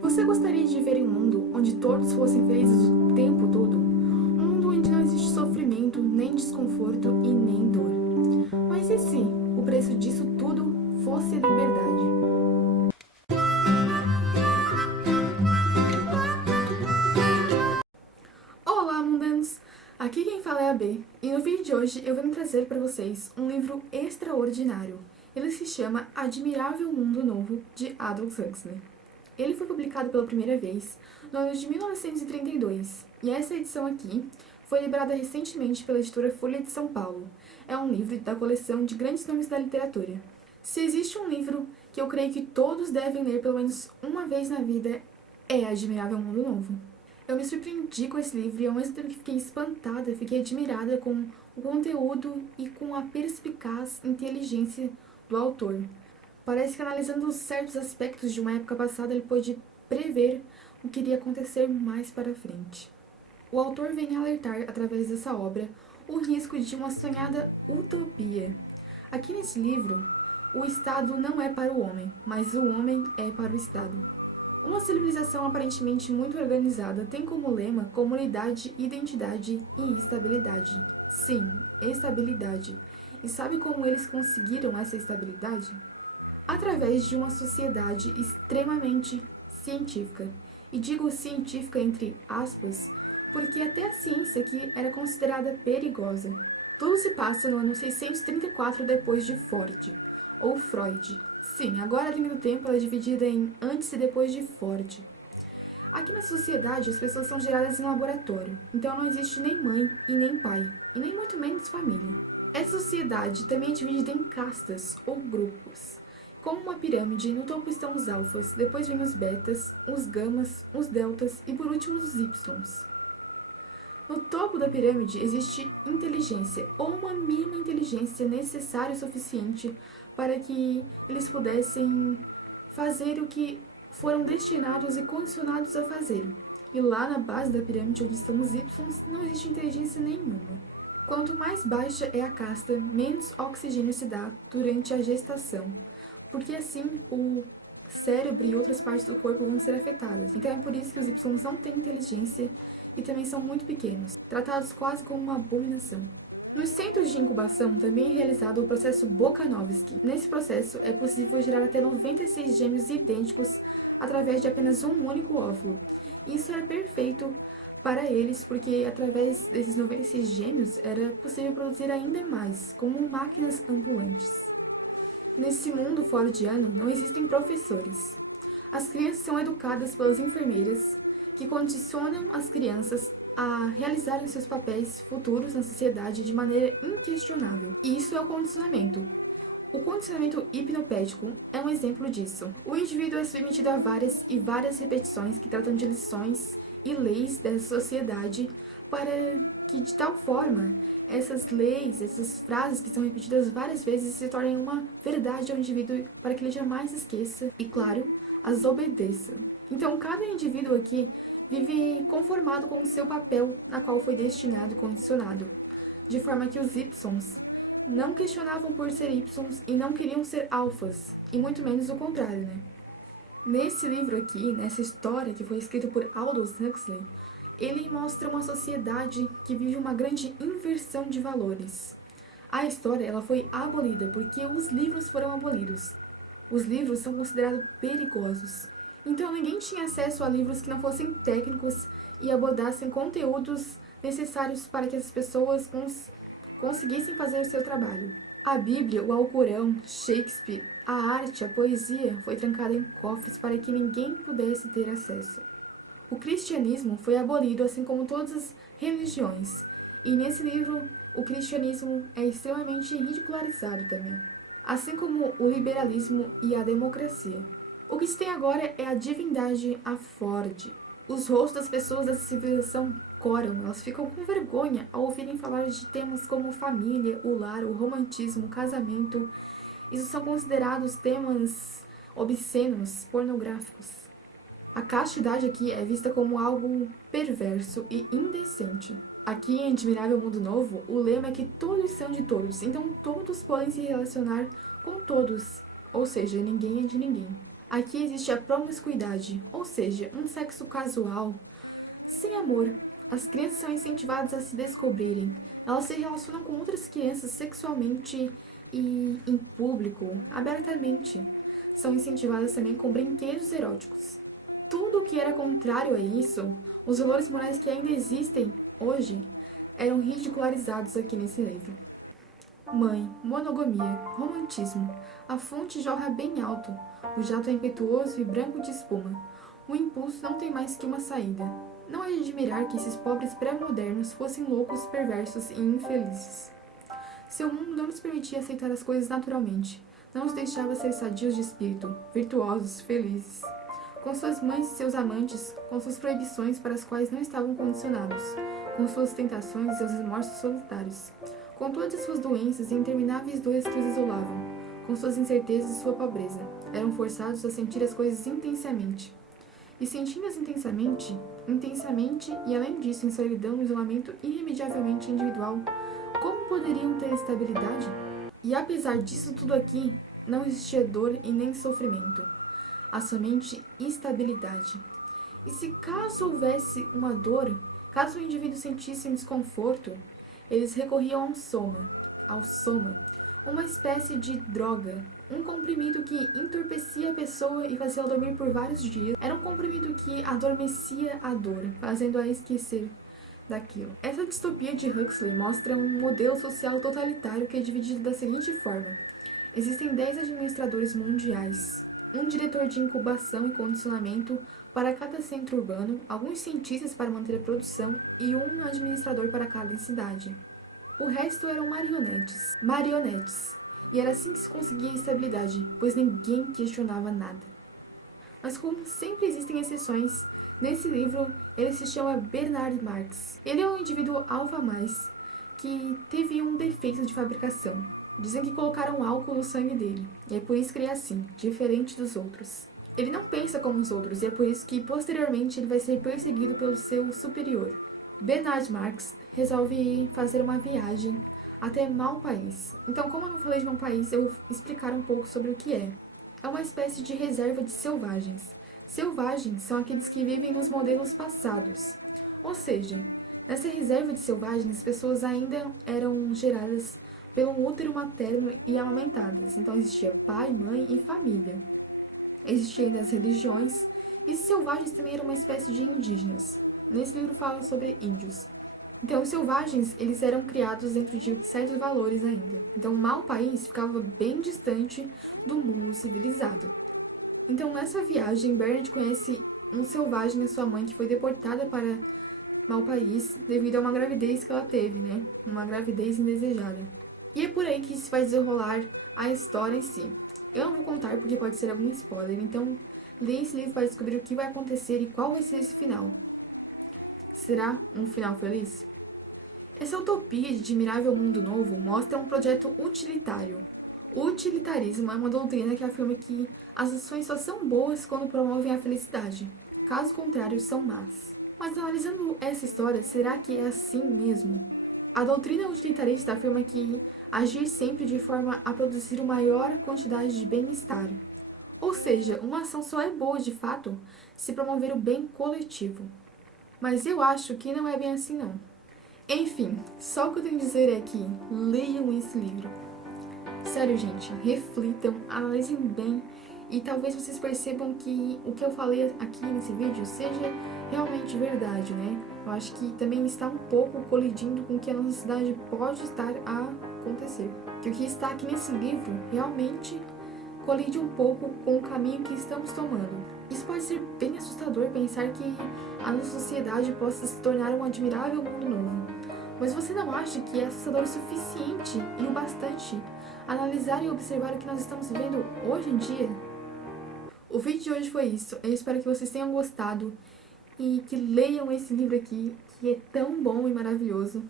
Você gostaria de viver em um mundo onde todos fossem felizes o tempo todo? Um mundo onde não existe sofrimento, nem desconforto e nem dor. Mas e se o preço disso tudo fosse a liberdade? Olá, mundanos! Aqui quem fala é a B, e no vídeo de hoje eu venho trazer para vocês um livro extraordinário. Ele se chama Admirável Mundo Novo, de Aldous Huxley. Ele foi publicado pela primeira vez no ano de 1932, e essa edição aqui foi liberada recentemente pela editora Folha de São Paulo. É um livro da coleção de grandes nomes da literatura. Se existe um livro que eu creio que todos devem ler pelo menos uma vez na vida, é Admirável Mundo Novo. Eu me surpreendi com esse livro e ao mesmo tempo que fiquei espantada, fiquei admirada com o conteúdo e com a perspicaz inteligência do autor. Parece que analisando certos aspectos de uma época passada, ele pôde prever o que iria acontecer mais para frente. O autor vem alertar, através dessa obra, o risco de uma sonhada utopia. Aqui nesse livro, o Estado não é para o homem, mas o homem é para o Estado. Uma civilização aparentemente muito organizada tem como lema comunidade, identidade e estabilidade. Sim, estabilidade. E sabe como eles conseguiram essa estabilidade? Através de uma sociedade extremamente científica. E digo científica entre aspas, porque até a ciência aqui era considerada perigosa. Tudo se passa no ano 634 depois de Ford, ou Freud. Sim, agora a linha do tempo é dividida em antes e depois de Ford. Aqui na sociedade, as pessoas são geradas em laboratório, então não existe nem mãe e nem pai, e nem muito menos família. Essa sociedade também é dividida em castas, ou grupos. Como uma pirâmide, no topo estão os alfas, depois vêm os betas, os gamas, os deltas e por último os ys. No topo da pirâmide existe inteligência, ou uma mínima inteligência necessária o suficiente para que eles pudessem fazer o que foram destinados e condicionados a fazer. E lá na base da pirâmide, onde estão os ys, não existe inteligência nenhuma. Quanto mais baixa é a casta, menos oxigênio se dá durante a gestação, porque assim o cérebro e outras partes do corpo vão ser afetadas. Então é por isso que os ys não têm inteligência e também são muito pequenos, tratados quase como uma abominação. Nos centros de incubação também é realizado o processo Bokanovsky. Nesse processo é possível gerar até 96 gêmeos idênticos através de apenas um único óvulo. Isso era perfeito para eles, porque através desses 96 gêmeos era possível produzir ainda mais, como máquinas ambulantes. Nesse mundo fordiano não existem professores. As crianças são educadas pelas enfermeiras, que condicionam as crianças a realizarem seus papéis futuros na sociedade de maneira inquestionável. E isso é o condicionamento. O condicionamento hipnopédico é um exemplo disso. O indivíduo é submetido a várias e várias repetições que tratam de lições e leis dessa sociedade para que, de tal forma, essas leis, essas frases que são repetidas várias vezes se tornem uma verdade ao indivíduo para que ele jamais esqueça e, claro, as obedeça. Então, cada indivíduo aqui vive conformado com o seu papel na qual foi destinado e condicionado, de forma que os ys não questionavam por ser ys e não queriam ser alfas, e muito menos o contrário, né? Nesse livro aqui, nessa história que foi escrita por Aldous Huxley, ele mostra uma sociedade que vive uma grande inversão de valores. A história ela foi abolida porque os livros foram abolidos. Os livros são considerados perigosos. Então ninguém tinha acesso a livros que não fossem técnicos e abordassem conteúdos necessários para que as pessoas conseguissem fazer o seu trabalho. A Bíblia, o Alcorão, Shakespeare, a arte, a poesia foi trancada em cofres para que ninguém pudesse ter acesso. O cristianismo foi abolido, assim como todas as religiões, e nesse livro o cristianismo é extremamente ridicularizado também, assim como o liberalismo e a democracia. O que se tem agora é a divindade, a Ford. Os rostos das pessoas dessa civilização coram, elas ficam com vergonha ao ouvirem falar de temas como família, o lar, o romantismo, o casamento. Isso são considerados temas obscenos, pornográficos. A castidade aqui é vista como algo perverso e indecente. Aqui em Admirável Mundo Novo, o lema é que todos são de todos, então todos podem se relacionar com todos, ou seja, ninguém é de ninguém. Aqui existe a promiscuidade, ou seja, um sexo casual, sem amor. As crianças são incentivadas a se descobrirem. Elas se relacionam com outras crianças sexualmente e em público, abertamente. São incentivadas também com brinquedos eróticos. Tudo o que era contrário a isso, os valores morais que ainda existem hoje, eram ridicularizados aqui nesse livro. Mãe, monogamia, romantismo. A fonte jorra bem alto. O jato é impetuoso e branco de espuma. O impulso não tem mais que uma saída. Não é de admirar que esses pobres pré-modernos fossem loucos, perversos e infelizes. Seu mundo não lhes permitia aceitar as coisas naturalmente. Não os deixava ser sadios de espírito, virtuosos, felizes. Com suas mães e seus amantes, com suas proibições para as quais não estavam condicionados, com suas tentações e seus remorsos solitários, com todas as suas doenças e intermináveis dores que os isolavam, com suas incertezas e sua pobreza, eram forçados a sentir as coisas intensamente. E sentindo-as intensamente e além disso em solidão e isolamento irremediavelmente individual, como poderiam ter estabilidade? E apesar disso tudo aqui, não existia dor e nem sofrimento. Há somente estabilidade. E se caso houvesse uma dor, caso o indivíduo sentisse um desconforto, eles recorriam ao soma, uma espécie de droga, um comprimido que entorpecia a pessoa e fazia-la dormir por vários dias. Era um comprimido que adormecia a dor, fazendo-a esquecer daquilo. Essa distopia de Huxley mostra um modelo social totalitário que é dividido da seguinte forma: existem 10 administradores mundiais, um diretor de incubação e condicionamento para cada centro urbano, alguns cientistas para manter a produção e um administrador para cada cidade. O resto eram marionetes, e era assim que se conseguia a estabilidade, pois ninguém questionava nada. Mas como sempre existem exceções, nesse livro ele se chama Bernard Marx. Ele é um indivíduo alfa mais, que teve um defeito de fabricação. Dizem que colocaram álcool no sangue dele, e é por isso que ele é assim, diferente dos outros. Ele não pensa como os outros, e é por isso que posteriormente ele vai ser perseguido pelo seu superior. Bernard Marx resolve fazer uma viagem até Malpaís. Então, como eu não falei de Malpaís, eu vou explicar um pouco sobre o que é. É uma espécie de reserva de selvagens. Selvagens são aqueles que vivem nos modelos passados. Ou seja, nessa reserva de selvagens, as pessoas ainda eram geradas pelo útero materno e amamentadas. Então, existia pai, mãe e família. Existiam ainda as religiões, e os selvagens também eram uma espécie de indígenas. Nesse livro fala sobre índios. Então, os selvagens, eles eram criados dentro de certos valores ainda. Então, Malpaís ficava bem distante do mundo civilizado. Então, nessa viagem, Bernard conhece um selvagem e sua mãe que foi deportada para Malpaís devido a uma gravidez que ela teve, né? Uma gravidez indesejada. E é por aí que se vai desenrolar a história em si. Eu não vou contar porque pode ser algum spoiler, então leia esse livro para descobrir o que vai acontecer e qual vai ser esse final. Será um final feliz? Essa utopia de admirável mundo novo mostra um projeto utilitário. O utilitarismo é uma doutrina que afirma que as ações só são boas quando promovem a felicidade. Caso contrário, são más. Mas analisando essa história, será que é assim mesmo? A doutrina utilitarista afirma que agir sempre de forma a produzir uma maior quantidade de bem-estar. Ou seja, uma ação só é boa de fato se promover o bem coletivo. Mas eu acho que não é bem assim não. Enfim, só o que eu tenho a dizer é que leiam esse livro. Sério, gente, reflitam, analisem bem e talvez vocês percebam que o que eu falei aqui nesse vídeo seja realmente verdade, né? Eu acho que também está um pouco colidindo com o que a nossa cidade pode estar a acontecer. Que o que está aqui nesse livro realmente colide um pouco com o caminho que estamos tomando. Isso pode ser bem assustador pensar que a nossa sociedade possa se tornar um admirável mundo novo. Mas você não acha que é assustador o suficiente e o bastante analisar e observar o que nós estamos vivendo hoje em dia? O vídeo de hoje foi isso. Eu espero que vocês tenham gostado e que leiam esse livro aqui, que é tão bom e maravilhoso.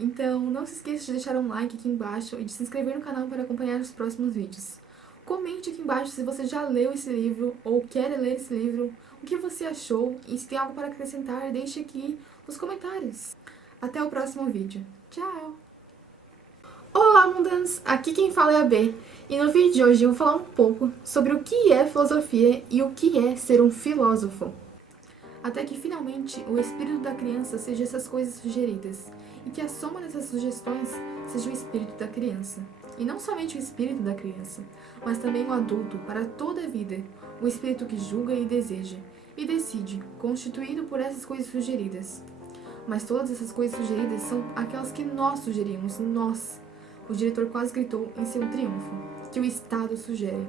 Então, não se esqueça de deixar um like aqui embaixo e de se inscrever no canal para acompanhar os próximos vídeos. Comente aqui embaixo se você já leu esse livro ou quer ler esse livro, o que você achou e se tem algo para acrescentar, deixe aqui nos comentários. Até o próximo vídeo. Tchau! Olá, mundanos! Aqui quem fala é a B. E no vídeo de hoje eu vou falar um pouco sobre o que é filosofia e o que é ser um filósofo. Até que finalmente o espírito da criança seja essas coisas sugeridas, e que a soma dessas sugestões seja o espírito da criança. E não somente o espírito da criança, mas também o adulto para toda a vida, o espírito que julga e deseja, e decide, constituído por essas coisas sugeridas. Mas todas essas coisas sugeridas são aquelas que nós sugerimos, nós. O diretor quase gritou em seu triunfo, que o Estado sugere.